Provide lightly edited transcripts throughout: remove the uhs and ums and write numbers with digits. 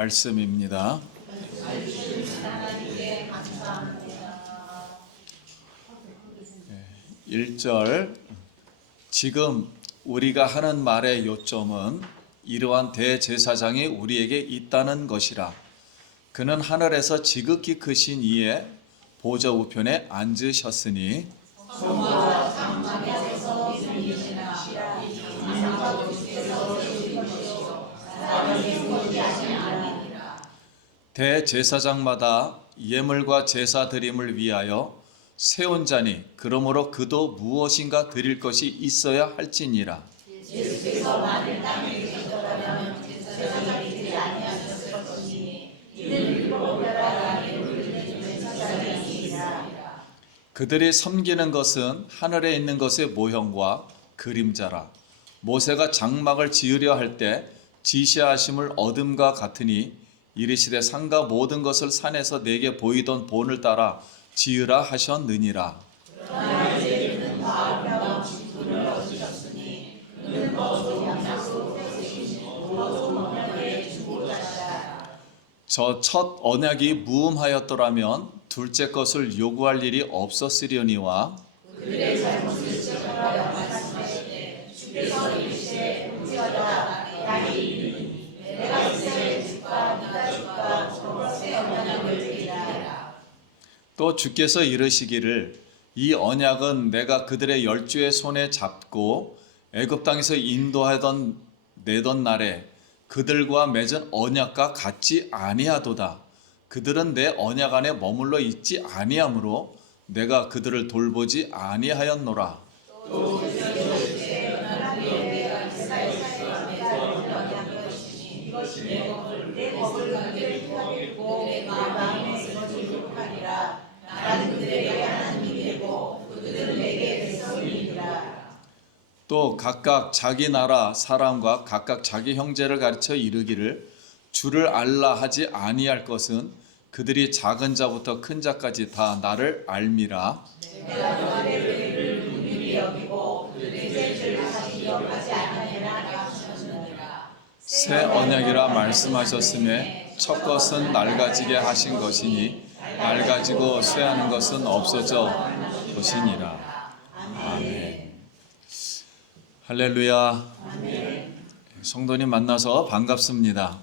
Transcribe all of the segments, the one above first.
말씀입니다. 1절, 지금 우리가 하는 말의 요점은 이러한 대제사장이 우리에게 있다는 것이라. 그는 하늘에서 지극히 크신 이의 보좌 우편에 앉으셨으니 대제사장마다 예물과 제사 드림을 위하여 세운 자니 그러므로 그도 무엇인가 드릴 것이 있어야 할지니라. 예수께서 만일 땅에 계셨더라면 제사장이 되지 아니하셨을 것이니 이는 율법을 예물을 드리는 제사장이니라. 그들이 섬기는 것은 하늘에 있는 것의 모형과 그림자라. 모세가 장막을 지으려 할 때 지시하심을 얻음과 같으니 이르시되 산과 모든 것을 산에서 내게 보이던 본을 따라 지으라 하셨느니라. 그러나 이제는 더 아름다운 직분을 얻으셨으니 그는 더도 영향으로 되시고 더도 영향을 주고자시라. 저 첫 언약이 무음하였더라면 둘째 것을 요구할 일이 없었으려니와 그들의 잘못을 지적하여 말씀하시되 주께서 이르시되 볼지어다 양이 이르니 내가 이스라엘 집과 유다 집과 저로 새 언약을 드리리라. 또 주께서 이르시기를 이 언약은 내가 그들의 열조의 손에 잡고 애굽 땅에서 인도하던 내던 날에 그들과 맺은 언약과 같지 아니하도다. 그들은 내 언약 안에 머물러 있지 아니하므로 내가 그들을 돌보지 아니하였노라. 또 이르시되 내가 이스라엘 사이와 맺은 언약을 것이니 이것이 내 법을 그들에게 하겠고 내 마음에 그것을 욕하리라. 나는 그들에게 하나님이 되고 그들은 내게 백성이니라. 또 각각 자기 나라 사람과 각각 자기 형제를 가르쳐 이르기를 주를 알라 하지 아니할 것은 그들이 작은 자부터 큰 자까지 다 나를 알미라. 내가 그들을 긍휼히 여기고 그들의 죄를 다시 기억하지 아니하리라 하셨느니라. 새 언약이라 말씀하셨음에 첫 것은 낡아지게 하신 것이니 낡아지고 쇠하는 것은 없어져 것이니라. 아멘. 할렐루야. 성도님 만나서 반갑습니다.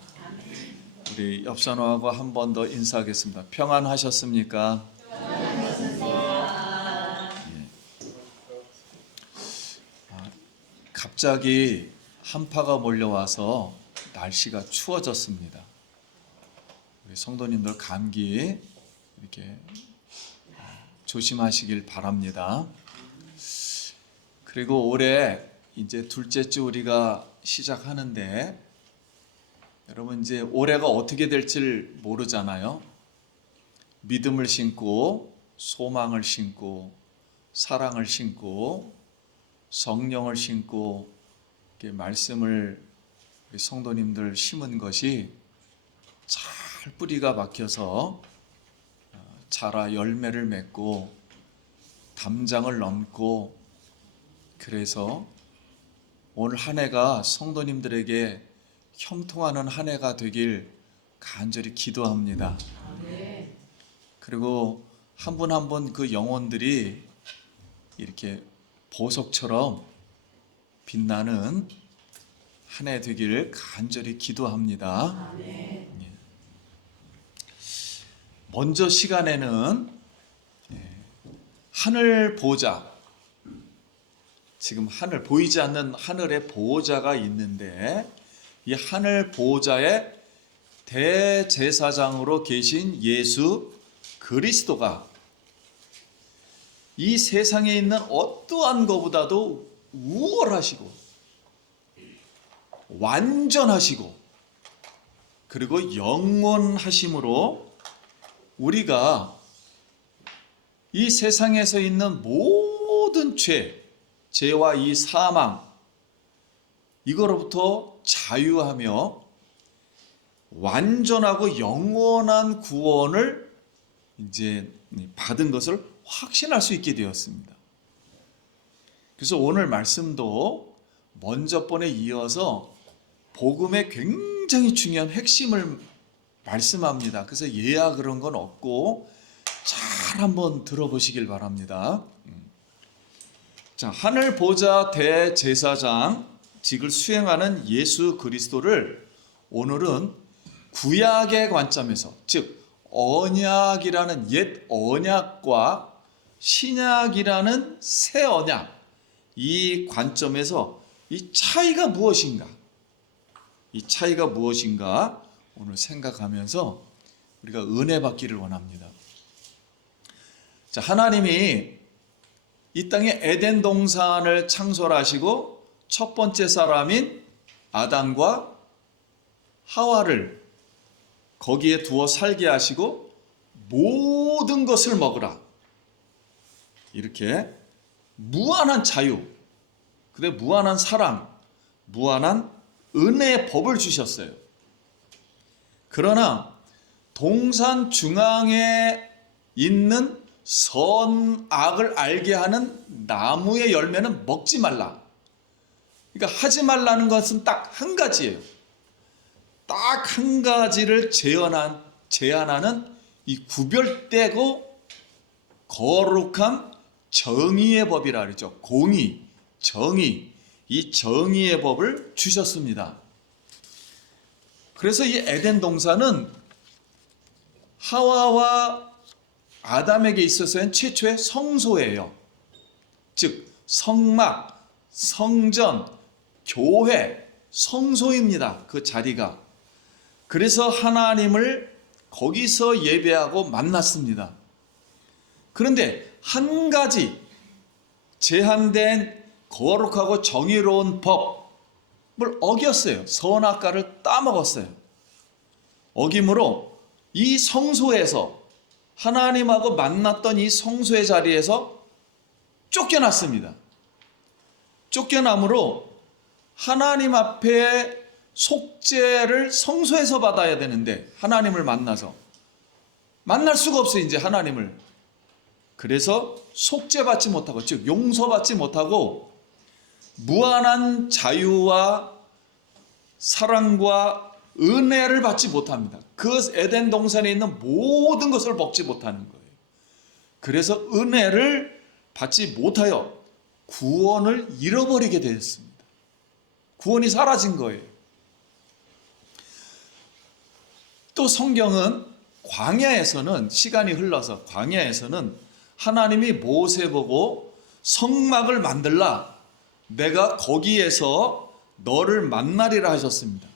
우리 옆산호하고 한 번 더 인사하겠습니다. 평안하셨습니까? 갑자기 한파가 몰려와서 날씨가 추워졌습니다. 우리 성도님들 감기 이렇게 조심하시길 바랍니다. 그리고 올해 이제 둘째 주 우리가 시작하는데 여러분 이제 올해가 어떻게 될지 모르잖아요. 믿음을 신고 소망을 신고 사랑을 신고 성령을 신고 이렇게 말씀을 우리 성도님들 심은 것이 잘 뿌리가 박혀서 자라 열매를 맺고 담장을 넘고 그래서 오늘 한 해가 성도님들에게 형통하는 한 해가 되길 간절히 기도합니다. 그리고 한 분 한 분 그 영혼들이 이렇게 보석처럼 빛나는 한 해 되기를 간절히 기도합니다. 먼저 시간에는 하늘 보좌, 지금 하늘 보이지 않는 하늘의 보좌가 있는데 이 하늘 보좌의 대제사장으로 계신 예수 그리스도가 이 세상에 있는 어떠한 것보다도 우월하시고 완전하시고 그리고 영원하심으로 우리가 이 세상에서 있는 모든 죄와 이 사망 이거로부터 자유하며 완전하고 영원한 구원을 이제 받은 것을 확신할 수 있게 되었습니다. 그래서 오늘 말씀도 먼저 번에 이어서 복음의 굉장히 중요한 핵심을 말씀합니다. 그래서 예야 그런 건 없고 잘 한번 들어보시길 바랍니다. 자, 하늘 보좌 대제사장직을 수행하는 예수 그리스도를 오늘은 구약의 관점에서, 즉 언약이라는 옛 언약과 신약이라는 새 언약, 이 관점에서 이 차이가 무엇인가, 오늘 생각하면서 우리가 은혜 받기를 원합니다. 자, 하나님이 이 땅에 에덴 동산을 창설하시고 첫 번째 사람인 아담과 하와를 거기에 두어 살게 하시고 모든 것을 먹으라, 이렇게 무한한 자유, 그래 무한한 사랑, 무한한 은혜의 법을 주셨어요. 그러나 동산 중앙에 있는 선악을 알게 하는 나무의 열매는 먹지 말라. 그러니까 하지 말라는 것은 딱 한 가지예요. 딱 한 가지를 제한하는 이 구별되고 거룩한 정의의 법이라 그러죠. 공의, 정의, 이 정의의 법을 주셨습니다. 그래서 이 에덴 동산은 하와와 아담에게 있어서는 최초의 성소예요. 즉 성막, 성전, 교회, 성소입니다. 그 자리가. 그래서 하나님을 거기서 예배하고 만났습니다. 그런데 한 가지 제한된 거룩하고 정의로운 법을 어겼어요. 선악과를 따먹었어요. 어김으로 이 성소에서, 하나님하고 만났던 이 성소의 자리에서 쫓겨났습니다. 쫓겨남으로 하나님 앞에 속죄를 성소에서 받아야 되는데 하나님을 만나서 만날 수가 없어요. 이제 하나님을. 그래서 속죄받지 못하고, 즉 용서받지 못하고 무한한 자유와 사랑과 은혜를 받지 못합니다. 그 에덴 동산에 있는 모든 것을 먹지 못하는 거예요. 그래서 은혜를 받지 못하여 구원을 잃어버리게 되었습니다. 구원이 사라진 거예요. 또 성경은 광야에서는, 시간이 흘러서 광야에서는 하나님이 모세 보고 성막을 만들라, 내가 거기에서 너를 만나리라 하셨습니다.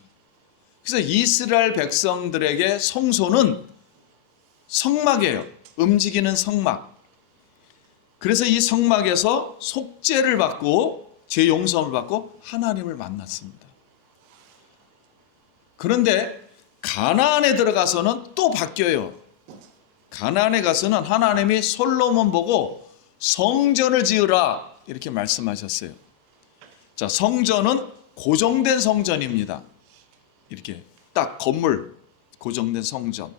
그래서 이스라엘 백성들에게 성소는 성막이에요. 움직이는 성막. 그래서 이 성막에서 속죄를 받고 죄 용서를 받고 하나님을 만났습니다. 그런데 가나안에 들어가서는 또 바뀌어요. 가나안에 가서는 하나님이 솔로몬 보고 성전을 지으라 이렇게 말씀하셨어요. 자, 성전은 고정된 성전입니다. 이렇게 딱 건물, 고정된 성전.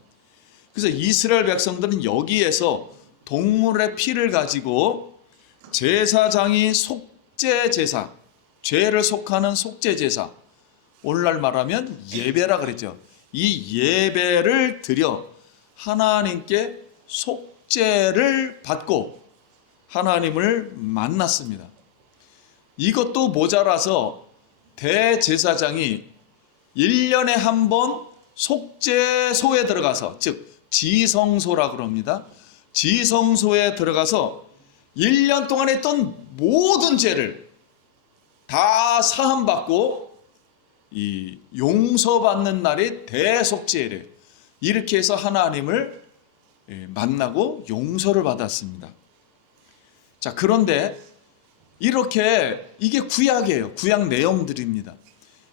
그래서 이스라엘 백성들은 여기에서 동물의 피를 가지고 제사장이 속죄 제사, 죄를 속하는 속죄 제사, 오늘날 말하면 예배라 그랬죠. 이 예배를 드려 하나님께 속죄를 받고 하나님을 만났습니다. 이것도 모자라서 대제사장이 1년에 한 번 속죄소에 들어가서, 즉 지성소라 그럽니다. 지성소에 들어가서 1년 동안 했던 모든 죄를 다 사함받고 이 용서받는 날이 대속죄래요. 이렇게 해서 하나님을 만나고 용서를 받았습니다. 자, 그런데 이렇게, 이게 구약이에요. 구약 내용들입니다.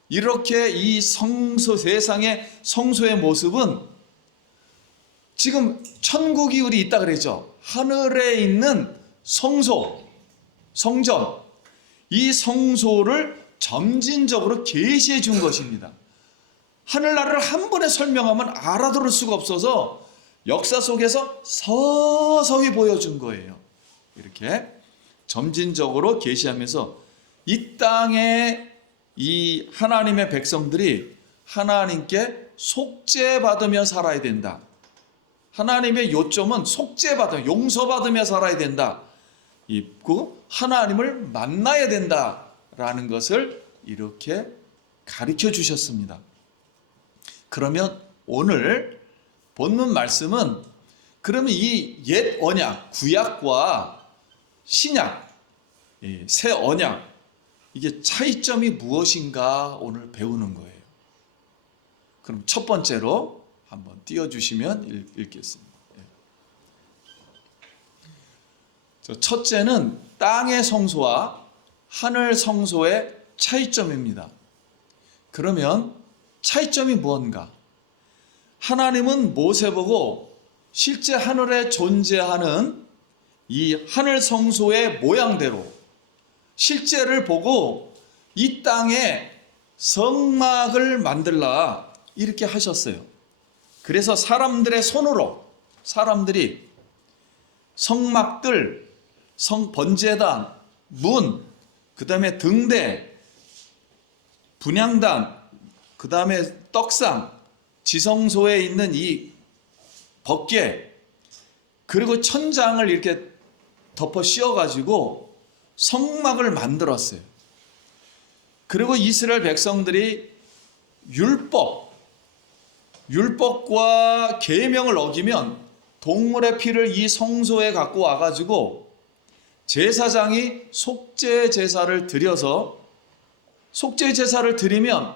이렇게 이 성소, 세상의 성소의 모습은 지금 천국이 우리 있다 그랬죠. 하늘에 있는 성소, 성전, 이 성소를 점진적으로 계시해 준 것입니다. 하늘나라를 한 번에 설명하면 알아들을 수가 없어서 역사 속에서 서서히 보여준 거예요. 이렇게 점진적으로 계시하면서 이 땅에 이 하나님의 백성들이 하나님께 속죄받으며 살아야 된다. 하나님의 요점은 속죄받아 용서받으며 살아야 된다. 있고 하나님을 만나야 된다라는 것을 이렇게 가르쳐 주셨습니다. 그러면 오늘 본문 말씀은 그러면 이 옛 언약, 구약과 신약, 새 언약 이게 차이점이 무엇인가 오늘 배우는 거예요. 그럼 첫 번째로 한번 띄워주시면 읽겠습니다. 첫째는 땅의 성소와 하늘 성소의 차이점입니다. 그러면 차이점이 무엇인가? 하나님은 모세 보고 실제 하늘에 존재하는 이 하늘 성소의 모양대로 실제를 보고 이 땅에 성막을 만들라 이렇게 하셨어요. 그래서 사람들의 손으로 사람들이 성막들, 번제단, 문, 그 다음에 등대, 분향단, 그 다음에 떡상, 지성소에 있는 이 법궤, 그리고 천장을 이렇게 덮어 씌워가지고 성막을 만들었어요. 그리고 이스라엘 백성들이 율법과 계명을 어기면 동물의 피를 이 성소에 갖고 와가지고 제사장이 속죄 제사를 드려서 속죄 제사를 드리면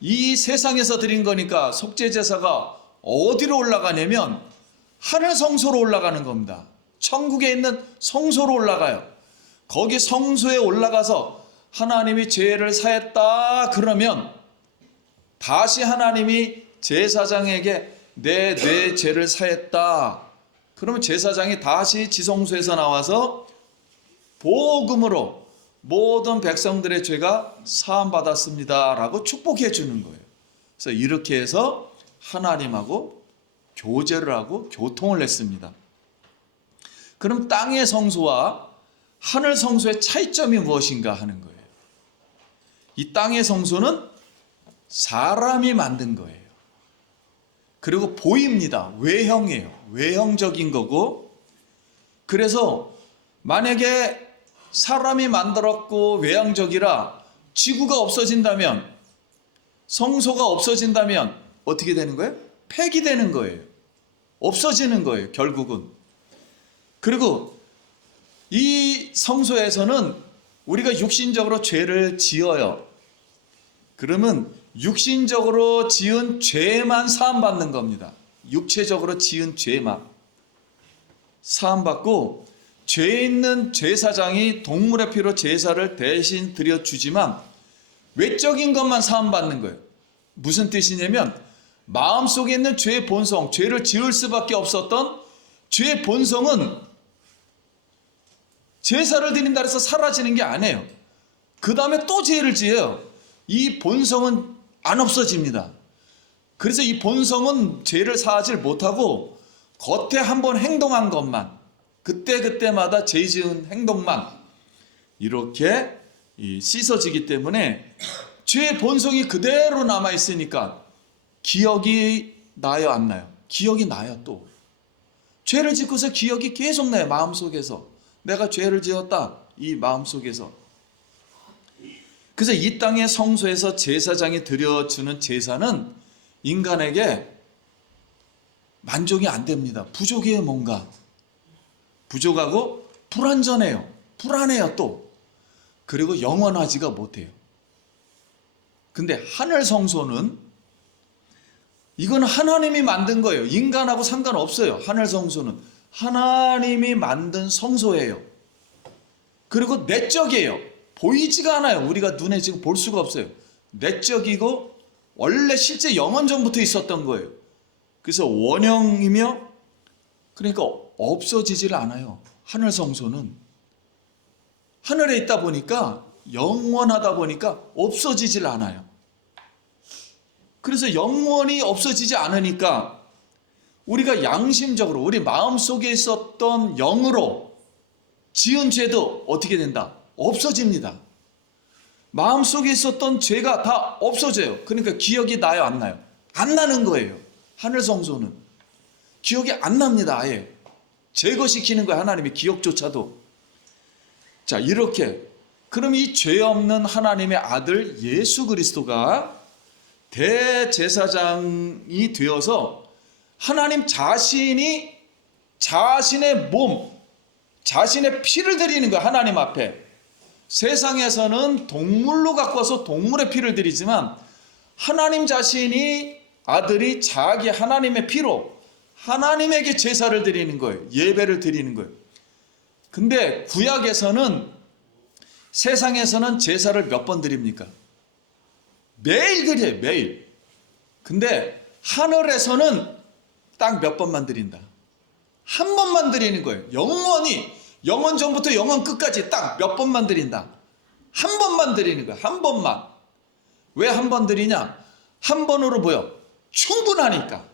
이 세상에서 드린 거니까 속죄 제사가 어디로 올라가냐면 하늘 성소로 올라가는 겁니다. 천국에 있는 성소로 올라가요. 거기 성소에 올라가서 하나님이 죄를 사했다 그러면 다시 하나님이 제사장에게 내 죄를 사했다. 그러면 제사장이 다시 지성소에서 나와서 복음으로 모든 백성들의 죄가 사함받았습니다 라고 축복해 주는 거예요. 그래서 이렇게 해서 하나님하고 교제를 하고 교통을 했습니다. 그럼 땅의 성소와 하늘 성소의 차이점이 무엇인가 하는 거예요. 이 땅의 성소는 사람이 만든 거예요. 그리고 보입니다. 외형이에요. 외형적인 거고, 그래서 만약에 사람이 만들었고 외형적이라 지구가 없어진다면, 성소가 없어진다면 어떻게 되는 거예요? 폐기되는 거예요. 없어지는 거예요, 결국은. 그리고 이 성소에서는 우리가 육신적으로 죄를 지어요. 그러면 육신적으로 지은 죄만 사함받는 겁니다. 육체적으로 지은 죄만 사함받고, 죄 있는 제사장이 동물의 피로 제사를 대신 드려주지만 외적인 것만 사함받는 거예요. 무슨 뜻이냐면 마음속에 있는 죄의 본성, 죄를 지을 수밖에 없었던 죄의 본성은 제사를 드린다 해서 사라지는 게 아니에요. 그 다음에 또 죄를 지어요. 이 본성은 안 없어집니다. 그래서 이 본성은 죄를 사하지 못하고 겉에 한번 행동한 것만, 그때마다 죄 지은 행동만 이렇게 씻어지기 때문에 죄의 본성이 그대로 남아있으니까 기억이 나요, 안 나요? 기억이 나요. 또 죄를 짓고서 기억이 계속 나요. 마음속에서 내가 죄를 지었다, 이 마음속에서. 그래서 이 땅의 성소에서 제사장이 드려주는 제사는 인간에게 만족이 안 됩니다. 부족해요. 뭔가 부족하고 불완전해요. 불안해요. 또 그리고 영원하지가 못해요. 근데 하늘 성소는 이건 하나님이 만든 거예요. 인간하고 상관없어요. 하늘 성소는 하나님이 만든 성소예요. 그리고 내적이에요. 보이지가 않아요. 우리가 눈에 지금 볼 수가 없어요. 내적이고 원래 실제 영원 전부터 있었던 거예요. 그래서 원형이며, 그러니까 없어지질 않아요. 하늘 성소는 하늘에 있다 보니까, 영원하다 보니까 없어지질 않아요. 그래서 영원히 없어지지 않으니까 우리가 양심적으로 우리 마음속에 있었던 영으로 지은 죄도 어떻게 된다? 없어집니다. 마음속에 있었던 죄가 다 없어져요. 그러니까 기억이 나요, 안 나요? 안 나는 거예요. 하늘 성소는 기억이 안 납니다. 아예 제거시키는 거예요. 하나님의 기억조차도. 자, 이렇게 그럼 이 죄 없는 하나님의 아들 예수 그리스도가 대제사장이 되어서 하나님 자신이 자신의 몸, 자신의 피를 드리는 거예요. 하나님 앞에. 세상에서는 동물로 갖고 와서 동물의 피를 드리지만 하나님 자신이 아들이 자기 하나님의 피로 하나님에게 제사를 드리는 거예요. 예배를 드리는 거예요. 근데 구약에서는, 세상에서는 제사를 몇 번 드립니까? 매일 드려요. 매일. 근데 하늘에서는 딱 몇 번만 드린다. 한 번만 드리는 거예요. 영원히, 영원 전부터 영원 끝까지 딱 몇 번만 드린다. 한 번만 드리는 거예요. 한 번만. 왜 한 번 드리냐? 한 번으로 뭐요? 충분하니까.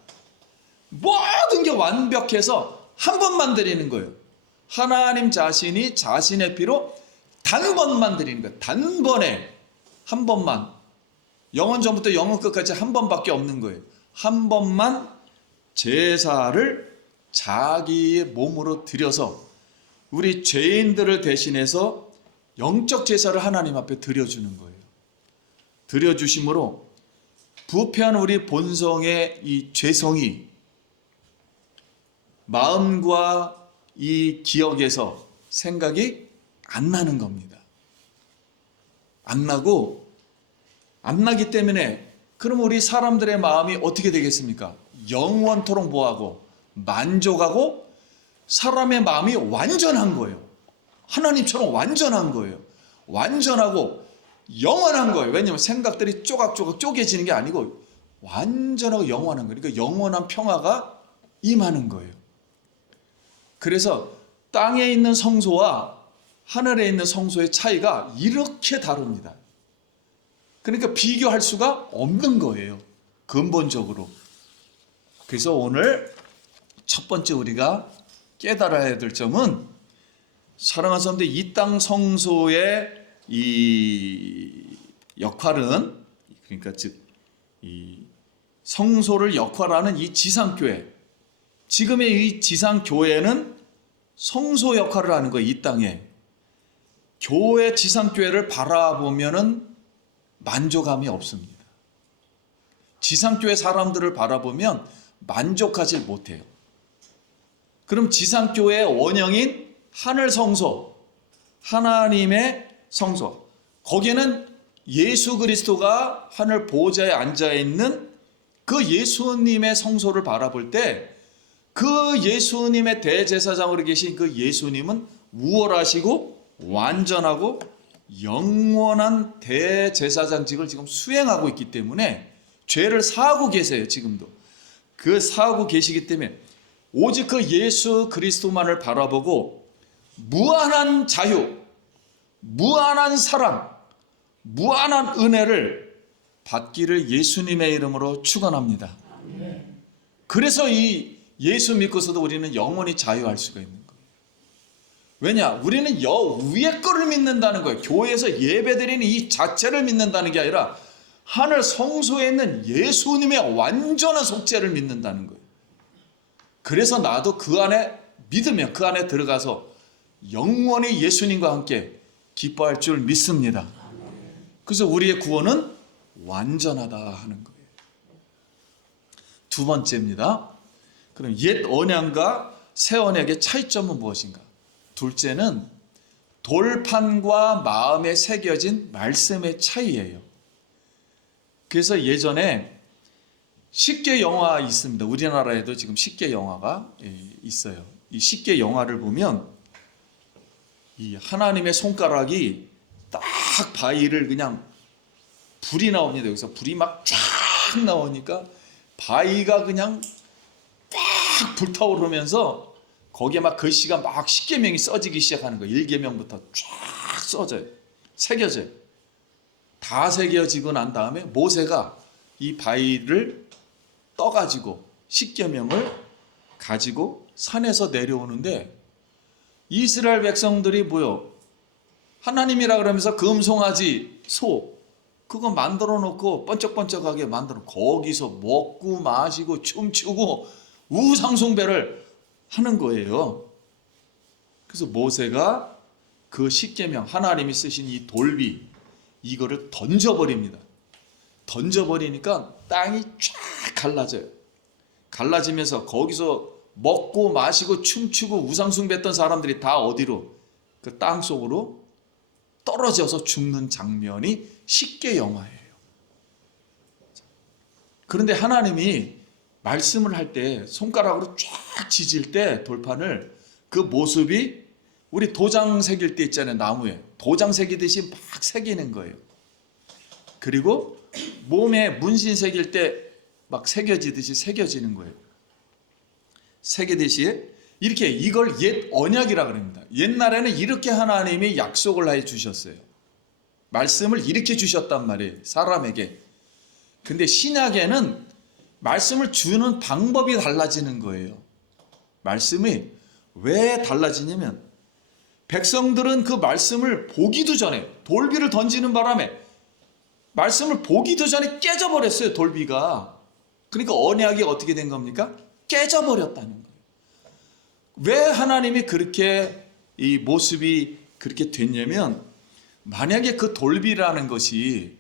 모든 게 완벽해서 한 번만 드리는 거예요. 하나님 자신이 자신의 피로 단번만 드리는 거예요. 단번에 한 번만. 영원 전부터 영원 끝까지 한 번밖에 없는 거예요. 한 번만 제사를 자기의 몸으로 드려서 우리 죄인들을 대신해서 영적 제사를 하나님 앞에 드려주는 거예요. 드려주심으로 부패한 우리 본성의 이 죄성이 마음과 이 기억에서 생각이 안 나는 겁니다. 안 나기 때문에 그럼 우리 사람들의 마음이 어떻게 되겠습니까? 영원토록 뭐하고 만족하고 사람의 마음이 완전한 거예요. 하나님처럼 완전한 거예요. 완전하고 영원한 거예요. 왜냐하면 생각들이 쪼각쪼각 쪼개지는 게 아니고 완전하고 영원한 거예요. 그러니까 영원한 평화가 임하는 거예요. 그래서 땅에 있는 성소와 하늘에 있는 성소의 차이가 이렇게 다릅니다. 그러니까 비교할 수가 없는 거예요. 근본적으로. 그래서 오늘 첫 번째 우리가 깨달아야 될 점은, 사랑하는 성도들, 이 땅 성소의 이 역할은, 그러니까 즉 이 성소를 역할하는 이 지상교회, 지금의 이 지상교회는 성소 역할을 하는 거예요. 이 땅에. 교회, 지상교회를 바라보면은 만족감이 없습니다. 지상교회 사람들을 바라보면 만족하지 못해요. 그럼 지상교회의 원형인 하늘 성소, 하나님의 성소, 거기에는 예수 그리스도가 하늘 보좌에 앉아 있는 그 예수님의 성소를 바라볼 때, 그 예수님의 대제사장으로 계신 그 예수님은 우월하시고 완전하고 영원한 대제사장직을 지금 수행하고 있기 때문에 죄를 사하고 계세요. 지금도 그 사하고 계시기 때문에 오직 그 예수 그리스도만을 바라보고 무한한 자유, 무한한 사랑, 무한한 은혜를 받기를 예수님의 이름으로 축원합니다. 그래서 이 예수 믿고서도 우리는 영원히 자유할 수가 있는 거예요. 왜냐? 우리는 위의 거를 믿는다는 거예요. 교회에서 예배드리는 이 자체를 믿는다는 게 아니라 하늘 성소에 있는 예수님의 완전한 속죄를 믿는다는 거예요. 그래서 나도 그 안에 믿으면 그 안에 들어가서 영원히 예수님과 함께 기뻐할 줄 믿습니다. 그래서 우리의 구원은 완전하다 하는 거예요. 두 번째입니다. 그럼 옛 언약과 새 언약의 차이점은 무엇인가? 둘째는 돌판과 마음에 새겨진 말씀의 차이예요. 그래서 예전에 십계 영화 있습니다. 우리나라에도 지금 십계 영화가 있어요. 이 십계 영화를 보면 이 하나님의 손가락이 딱 바위를 그냥 불이 나옵니다. 여기서 불이 막 쫙 나오니까 바위가 그냥 딱 불타오르면서 거기에 막 글씨가 막 십계명이 써지기 시작하는 거예요. 1계명부터 쫙 써져요. 새겨져요. 다 새겨지고 난 다음에 모세가 이 바위를 떠가지고 십계명을 가지고 산에서 내려오는데 이스라엘 백성들이 뭐요? 하나님이라 그러면서 금송아지 소 그거 만들어 놓고 번쩍번쩍하게 만들어 거기서 먹고 마시고 춤추고 우상숭배를 하는 거예요. 그래서 모세가 그 십계명 하나님이 쓰신 이 돌비 이거를 던져버립니다. 던져버리니까 땅이 쫙 갈라져요. 갈라지면서 거기서 먹고 마시고 춤추고 우상숭배했던 사람들이 다 어디로? 그 땅 속으로 떨어져서 죽는 장면이 십계영화예요. 그런데 하나님이 말씀을 할 때 손가락으로 쫙 지질 때 돌판을 그 모습이 우리 도장 새길 때 있잖아요. 나무에 도장 새기듯이 막 새기는 거예요. 그리고 몸에 문신 새길 때 막 새겨지듯이 새겨지는 거예요. 새기듯이 이렇게 이걸 옛 언약이라 그럽니다. 옛날에는 이렇게 하나님이 약속을 해 주셨어요. 말씀을 이렇게 주셨단 말이에요. 사람에게. 근데 신약에는 말씀을 주는 방법이 달라지는 거예요. 말씀이 왜 달라지냐면 백성들은 그 말씀을 보기도 전에 돌비를 던지는 바람에 말씀을 보기도 전에 깨져버렸어요. 돌비가. 그러니까 언약이 어떻게 된 겁니까? 깨져버렸다는 거예요. 왜 하나님이 그렇게 이 모습이 그렇게 됐냐면 만약에 그 돌비라는 것이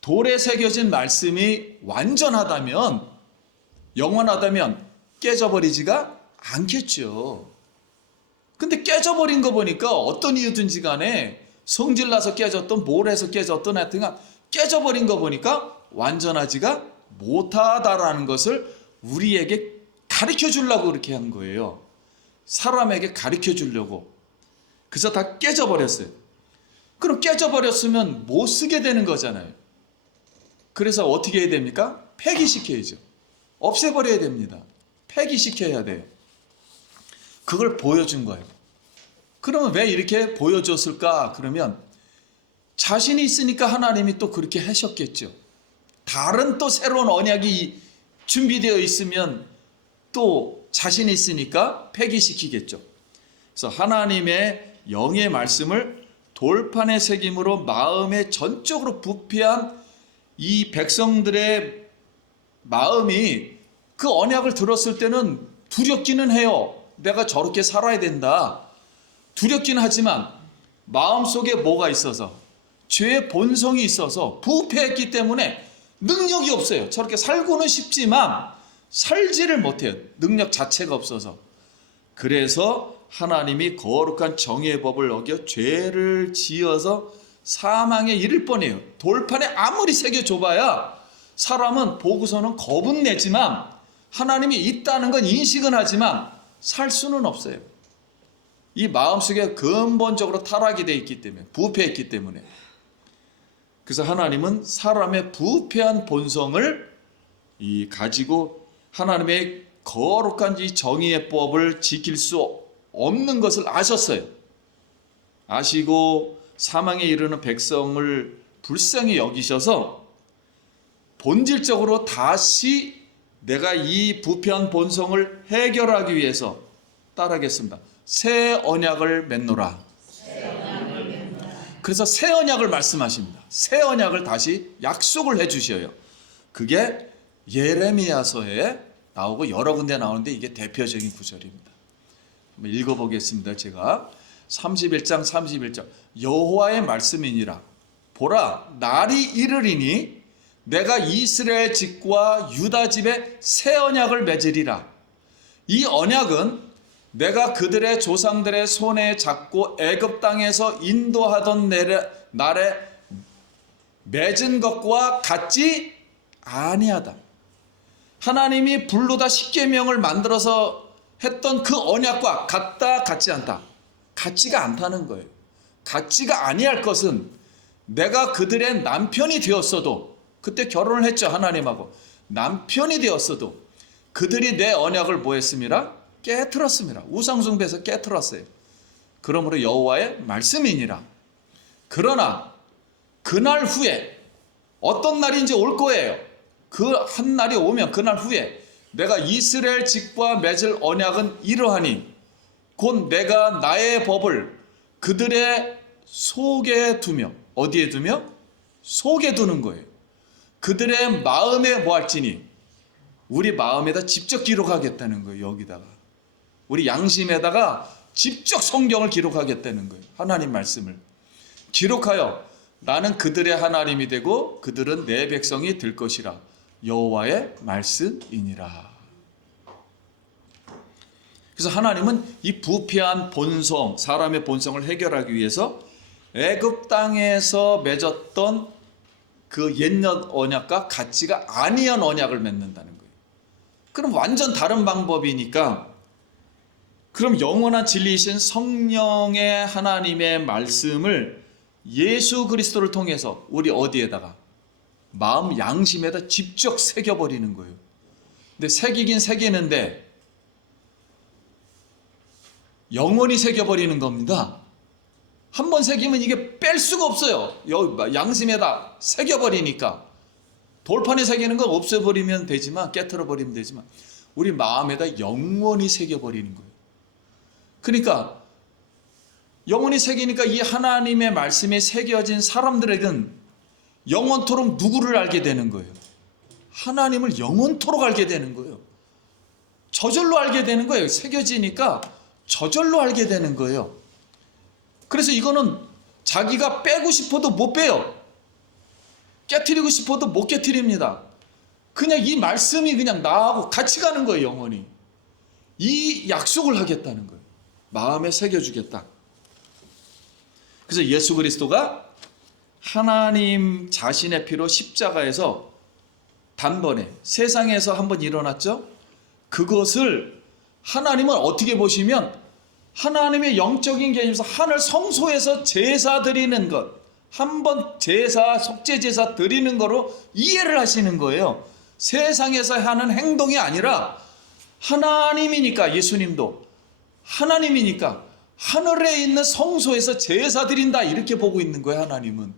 돌에 새겨진 말씀이 완전하다면 영원하다면 깨져버리지가 않겠죠. 근데 깨져버린 거 보니까 어떤 이유든지 간에 성질나서 깨졌던 뭘 해서 깨졌던 하여튼간 깨져버린 거 보니까 완전하지가 못하다라는 것을 우리에게 가르쳐 주려고 그렇게 한 거예요. 사람에게 가르쳐 주려고. 그래서 다 깨져버렸어요. 그럼 깨져버렸으면 못 쓰게 되는 거잖아요. 그래서 어떻게 해야 됩니까? 폐기시켜야죠. 없애버려야 됩니다. 폐기시켜야 돼요. 그걸 보여준 거예요. 그러면 왜 이렇게 보여줬을까? 그러면 자신이 있으니까 하나님이 또 그렇게 하셨겠죠. 다른 또 새로운 언약이 준비되어 있으면 또 자신이 있으니까 폐기시키겠죠. 그래서 하나님의 영의 말씀을 돌판에 새김으로 마음에 전적으로 부패한 이 백성들의 마음이 그 언약을 들었을 때는 두렵기는 해요. 내가 저렇게 살아야 된다. 두렵긴 하지만 마음속에 뭐가 있어서 죄의 본성이 있어서 부패했기 때문에 능력이 없어요. 저렇게 살고는 싶지만 살지를 못해요. 능력 자체가 없어서. 그래서 하나님이 거룩한 정의의 법을 어겨 죄를 지어서 사망에 이를 뻔해요. 돌판에 아무리 새겨줘봐야 사람은 보고서는 겁은 내지만 하나님이 있다는 건 인식은 하지만 살 수는 없어요. 이 마음속에 근본적으로 타락이 되어 있기 때문에, 부패했기 때문에. 그래서 하나님은 사람의 부패한 본성을 가지고 하나님의 거룩한 이 정의의 법을 지킬 수 없는 것을 아셨어요. 아시고 사망에 이르는 백성을 불쌍히 여기셔서 본질적으로 다시 내가 이 부패한 본성을 해결하기 위해서 따르겠습니다. 새 언약을 맺노라. 그래서 새 언약을 말씀하십니다. 새 언약을 다시 약속을 해주셔요. 그게 예레미야서에 나오고 여러 군데 나오는데 이게 대표적인 구절입니다. 한번 읽어보겠습니다. 제가 31장 31절 여호와의 말씀이니라. 보라 날이 이르리니 내가 이스라엘 집과 유다 집에 새 언약을 맺으리라. 이 언약은 내가 그들의 조상들의 손에 잡고 애굽 땅에서 인도하던 날에 맺은 것과 같지 아니하다. 하나님이 불로다 십계명을 만들어서 했던 그 언약과 같다 같지 않다. 같지가 않다는 거예요. 같지가 아니할 것은 내가 그들의 남편이 되었어도 그때 결혼을 했죠. 하나님하고 남편이 되었어도 그들이 내 언약을 뭐 했습니다? 깨트렸습니다. 우상숭배에서 깨트렸어요. 그러므로 여호와의 말씀이니라. 그러나 그날 후에 어떤 날인지 올 거예요. 그 한 날이 오면 그날 후에 내가 이스라엘 집과 맺을 언약은 이러하니 곧 내가 나의 법을 그들의 속에 두며 어디에 두며? 속에 두는 거예요. 그들의 마음에 뭐 할지니 우리 마음에다 직접 기록하겠다는 거예요. 여기다가 우리 양심에다가 직접 성경을 기록하겠다는 거예요. 하나님 말씀을 기록하여 나는 그들의 하나님이 되고 그들은 내 백성이 될 것이라. 여호와의 말씀이니라. 그래서 하나님은 이 부패한 본성, 사람의 본성을 해결하기 위해서 애굽 땅에서 맺었던 그 옛날 언약과 같지가 아니한 언약을 맺는다는 거예요. 그럼 완전 다른 방법이니까 그럼 영원한 진리이신 성령의 하나님의 말씀을 예수 그리스도를 통해서 우리 어디에다가 마음 양심에다 직접 새겨버리는 거예요. 근데 새기긴 새기는데 영원히 새겨버리는 겁니다. 한번 새기면 이게 뺄 수가 없어요. 양심에다 새겨버리니까. 돌판에 새기는 건 없애버리면 되지만, 깨트려버리면 되지만 우리 마음에다 영원히 새겨버리는 거예요. 그러니까 영원히 새기니까 이 하나님의 말씀이 새겨진 사람들에겐 영원토록 누구를 알게 되는 거예요? 하나님을 영원토록 알게 되는 거예요. 저절로 알게 되는 거예요. 새겨지니까 저절로 알게 되는 거예요. 그래서 이거는 자기가 빼고 싶어도 못 빼요. 깨트리고 싶어도 못 깨트립니다. 그냥 이 말씀이 그냥 나하고 같이 가는 거예요. 영원히. 이 약속을 하겠다는 거예요. 마음에 새겨주겠다. 그래서 예수 그리스도가 하나님 자신의 피로 십자가에서 단번에 세상에서 한번 일어났죠. 그것을 하나님은 어떻게 보시면 하나님의 영적인 개념에서 하늘 성소에서 제사 드리는 것, 한번 제사, 속죄 제사 드리는 거로 이해를 하시는 거예요. 세상에서 하는 행동이 아니라 하나님이니까, 예수님도 하나님이니까 하늘에 있는 성소에서 제사 드린다 이렇게 보고 있는 거예요. 하나님은.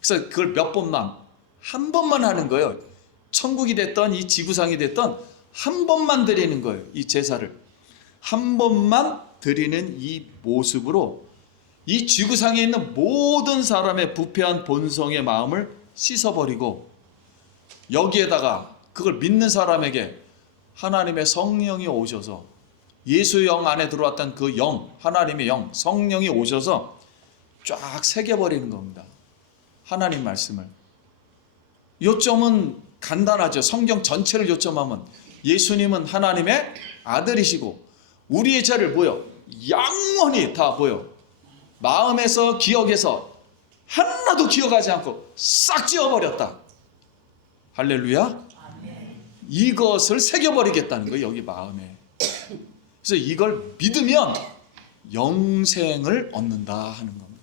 그래서 그걸 몇 번만, 한 번만 하는 거예요. 천국이 됐던 이 지구상이 됐던 한 번만 드리는 거예요. 이 제사를 한 번만 드리는 이 모습으로 이 지구상에 있는 모든 사람의 부패한 본성의 마음을 씻어버리고 여기에다가 그걸 믿는 사람에게 하나님의 성령이 오셔서 예수의 영 안에 들어왔던 그 영, 하나님의 영, 성령이 오셔서 쫙 새겨버리는 겁니다. 하나님 말씀을. 요점은 간단하죠. 성경 전체를 요점하면 예수님은 하나님의 아들이시고 우리의 죄를 뭐요? 영원히 다 뭐요? 마음에서 기억에서 하나도 기억하지 않고 싹 지워버렸다. 할렐루야. 이것을 새겨버리겠다는 거예요. 여기 마음에. 그래서 이걸 믿으면 영생을 얻는다 하는 겁니다.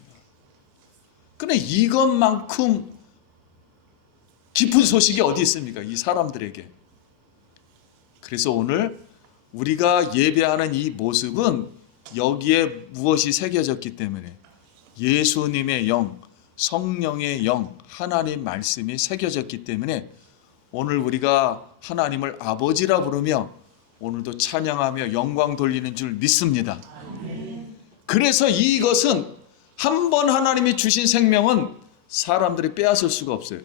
근데 이것만큼 깊은 소식이 어디 있습니까? 이 사람들에게. 그래서 오늘 우리가 예배하는 이 모습은 여기에 무엇이 새겨졌기 때문에 예수님의 영, 성령의 영, 하나님 말씀이 새겨졌기 때문에 오늘 우리가 하나님을 아버지라 부르며 오늘도 찬양하며 영광 돌리는 줄 믿습니다. 그래서 이것은 한 번 하나님이 주신 생명은 사람들이 빼앗을 수가 없어요.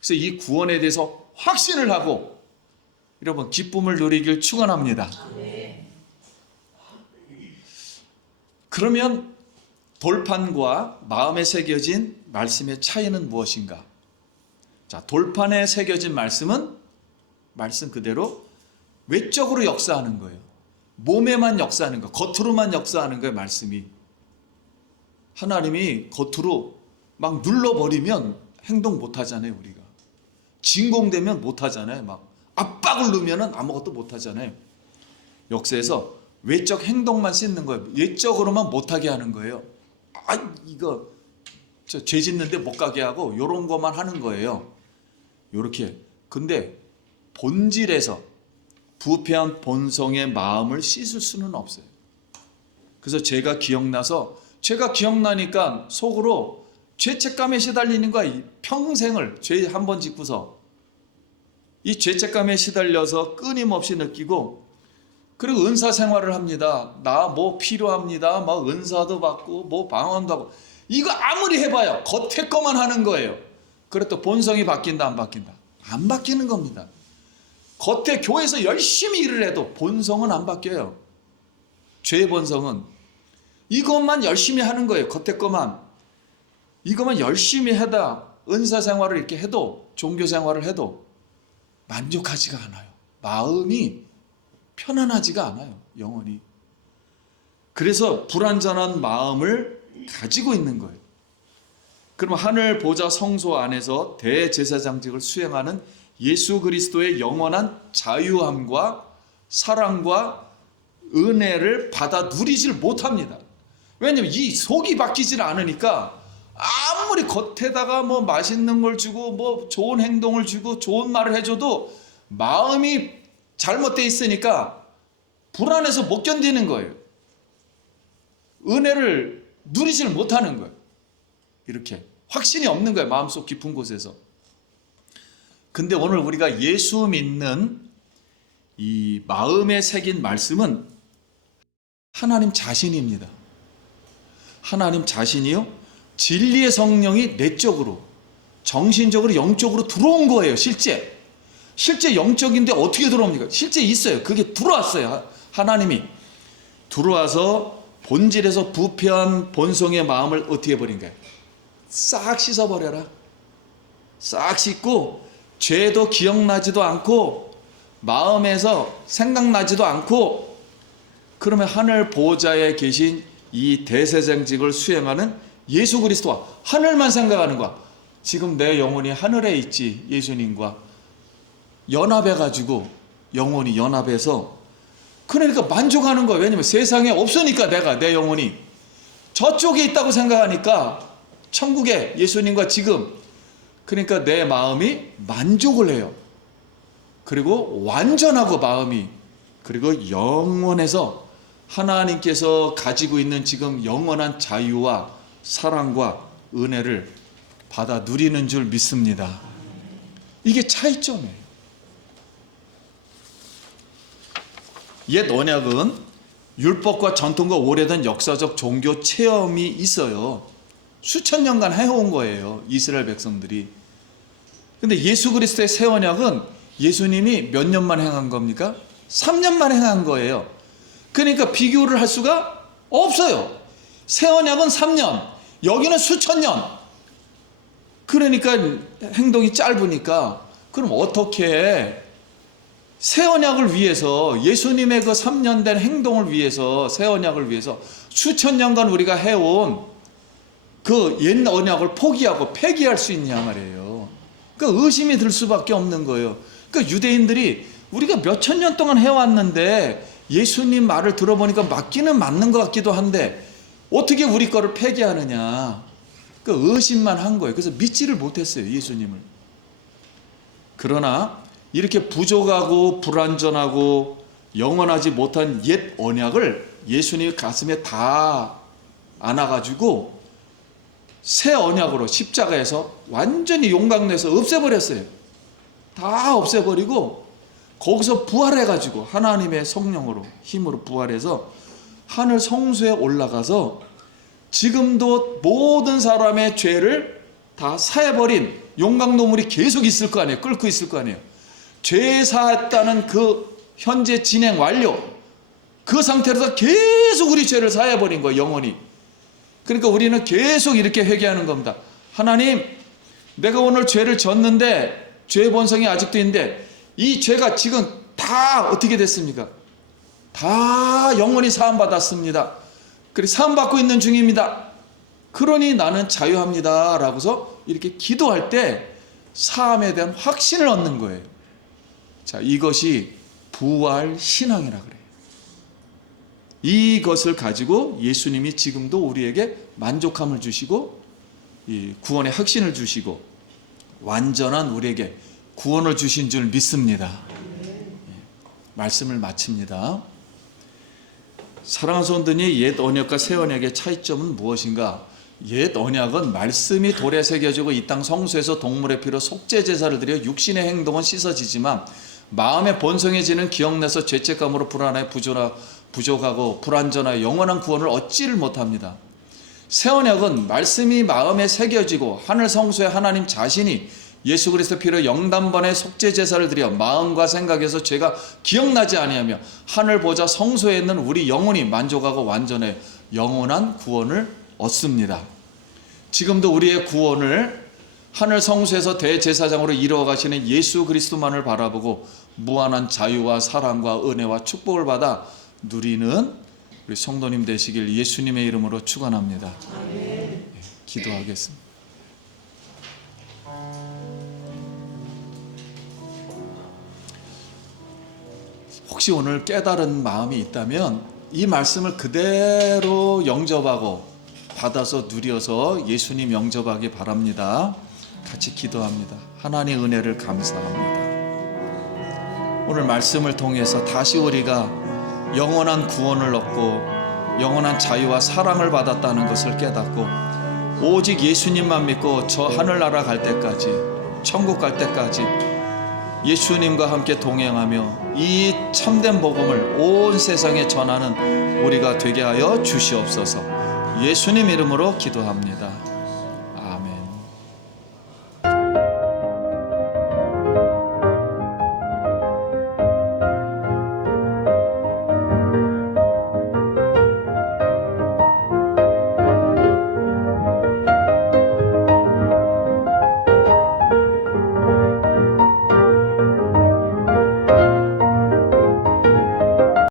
그래서 이 구원에 대해서 확신을 하고 여러분 기쁨을 누리길 축원합니다. 그러면 돌판과 마음에 새겨진 말씀의 차이는 무엇인가? 자, 돌판에 새겨진 말씀은 말씀 그대로 외적으로 역사하는 거예요. 몸에만 역사하는 거, 겉으로만 역사하는 거예요. 말씀이. 하나님이 겉으로 막 눌러버리면 행동 못하잖아요. 우리가. 진공되면 못하잖아요. 막 압박을 넣으면 아무것도 못하잖아요. 역사에서 외적 행동만 씻는 거예요. 외적으로만 못하게 하는 거예요. 아, 이거 죄 짓는데 못 가게 하고 이런 것만 하는 거예요. 요렇게. 근데 본질에서 부패한 본성의 마음을 씻을 수는 없어요. 그래서 제가 기억나니까 속으로 죄책감에 시달리는 거야. 평생을 죄 한 번 짓고서 이 죄책감에 시달려서 끊임없이 느끼고 그리고 은사 생활을 합니다. 나 뭐 필요합니다. 막 은사도 받고 뭐 방언도 하고 이거 아무리 해봐요. 겉에 거만 하는 거예요. 그래도 본성이 바뀐다 안 바뀐다? 안 바뀌는 겁니다. 겉에 교회에서 열심히 일을 해도 본성은 안 바뀌어요. 죄의 본성은 이것만 열심히 하는 거예요. 겉에 것만. 이것만 열심히 하다 은사 생활을 이렇게 해도, 종교 생활을 해도 만족하지가 않아요. 마음이 편안하지가 않아요. 영원히. 그래서 불완전한 마음을 가지고 있는 거예요. 그럼 하늘 보좌 성소 안에서 대제사장직을 수행하는 예수 그리스도의 영원한 자유함과 사랑과 은혜를 받아 누리질 못합니다. 왜냐하면 이 속이 바뀌질 않으니까 아무리 겉에다가 뭐 맛있는 걸 주고 뭐 좋은 행동을 주고 좋은 말을 해줘도 마음이 잘못되어 있으니까 불안해서 못 견디는 거예요. 은혜를 누리질 못하는 거예요. 이렇게 확신이 없는 거예요. 마음속 깊은 곳에서. 근데 오늘 우리가 예수 믿는 이 마음에 새긴 말씀은 하나님 자신입니다. 하나님 자신이요, 진리의 성령이 내적으로, 정신적으로, 영적으로 들어온 거예요. 실제 영적인데 어떻게 들어옵니까? 실제 있어요. 그게 들어왔어요. 하나님이 들어와서 본질에서 부패한 본성의 마음을 어떻게 해버린 거예요? 싹 씻어버려라. 싹 씻고 죄도 기억나지도 않고 마음에서 생각나지도 않고, 그러면 하늘 보좌에 계신 이 대제사장직을 수행하는 예수 그리스도와 하늘만 생각하는 거야. 지금 내 영혼이 하늘에 있지, 예수님과 연합해가지고 영혼이 연합해서, 그러니까 만족하는 거야. 왜냐면 세상에 없으니까 내 영혼이 저쪽에 있다고 생각하니까 천국에 예수님과 지금, 그러니까 내 마음이 만족을 해요. 그리고 완전하고 마음이, 그리고 영원해서 하나님께서 가지고 있는 지금 영원한 자유와 사랑과 은혜를 받아 누리는 줄 믿습니다. 이게 차이점이에요. 옛 언약은 율법과 전통과 오래된 역사적 종교 체험이 있어요. 수천 년간 해온 거예요, 이스라엘 백성들이. 근데 예수 그리스도의 새 언약은 예수님이 몇 년만 행한 겁니까? 3년만 행한 거예요. 그러니까 비교를 할 수가 없어요. 새 언약은 3년, 여기는 수천 년. 그러니까 행동이 짧으니까, 그럼 어떻게 새 언약을 위해서, 예수님의 그 3년 된 행동을 위해서, 새 언약을 위해서 수천 년간 우리가 해온 그 옛 언약을 포기하고 폐기할 수 있냐 말이에요. 그러니까 의심이 들 수밖에 없는 거예요. 그러니까 유대인들이 우리가 몇천 년 동안 해왔는데 예수님 말을 들어보니까 맞기는 맞는 것 같기도 한데 어떻게 우리 거를 폐기하느냐. 그 의심만 한 거예요. 그래서 믿지를 못했어요, 예수님을. 그러나 이렇게 부족하고 불완전하고 영원하지 못한 옛 언약을 예수님 가슴에 다 안아가지고 새 언약으로 십자가에서 완전히 용광내서 없애버렸어요. 다 없애버리고 거기서 부활해가지고 하나님의 성령으로, 힘으로 부활해서 하늘 성소에 올라가서 지금도 모든 사람의 죄를 다 사해버린 용광노물이 계속 있을 거 아니에요. 끓고 있을 거 아니에요. 죄 사했다는 그 현재 진행 완료, 그 상태로서 계속 우리 죄를 사해버린 거예요, 영원히. 그러니까 우리는 계속 이렇게 회개하는 겁니다. 하나님, 내가 오늘 죄를 졌는데 죄의 본성이 아직도 있는데 이 죄가 지금 다 어떻게 됐습니까? 다 영원히 사함받았습니다. 그리고 사함받고 있는 중입니다. 그러니 나는 자유합니다 라고서 이렇게 기도할 때 사함에 대한 확신을 얻는 거예요. 자, 이것이 부활 신앙이라 그래요. 이것을 가지고 예수님이 지금도 우리에게 만족함을 주시고 이 구원의 확신을 주시고 완전한 우리에게 구원을 주신 줄 믿습니다. 말씀을 마칩니다. 사랑하는 성도님, 옛 언약과 새 언약의 차이점은 무엇인가? 옛 언약은 말씀이 돌에 새겨지고 이 땅 성소에서 동물의 피로 속죄 제사를 드려 육신의 행동은 씻어지지만 마음의 본성해지는 기억내서 죄책감으로 불안해 부족하고 불완전하여 영원한 구원을 얻지를 못합니다. 새 언약은 말씀이 마음에 새겨지고 하늘 성소에 하나님 자신이 예수 그리스도 피로 영단번의 속죄 제사를 드려 마음과 생각에서 죄가 기억나지 아니하며 하늘 보좌 성소에 있는 우리 영혼이 만족하고 완전해 영원한 구원을 얻습니다. 지금도 우리의 구원을 하늘 성소에서 대제사장으로 이루어 가시는 예수 그리스도만을 바라보고 무한한 자유와 사랑과 은혜와 축복을 받아 누리는 우리 성도님 되시길 예수님의 이름으로 축원합니다. 기도하겠습니다. 혹시 오늘 깨달은 마음이 있다면 이 말씀을 그대로 영접하고 받아서 누려서 예수님 영접하기 바랍니다. 같이 기도합니다. 하나님의 은혜를 감사합니다. 오늘 말씀을 통해서 다시 우리가 영원한 구원을 얻고 영원한 자유와 사랑을 받았다는 것을 깨닫고 오직 예수님만 믿고 저 하늘나라 갈 때까지, 천국 갈 때까지 예수님과 함께 동행하며 이 참된 복음을 온 세상에 전하는 우리가 되게 하여 주시옵소서. 예수님 이름으로 기도합니다.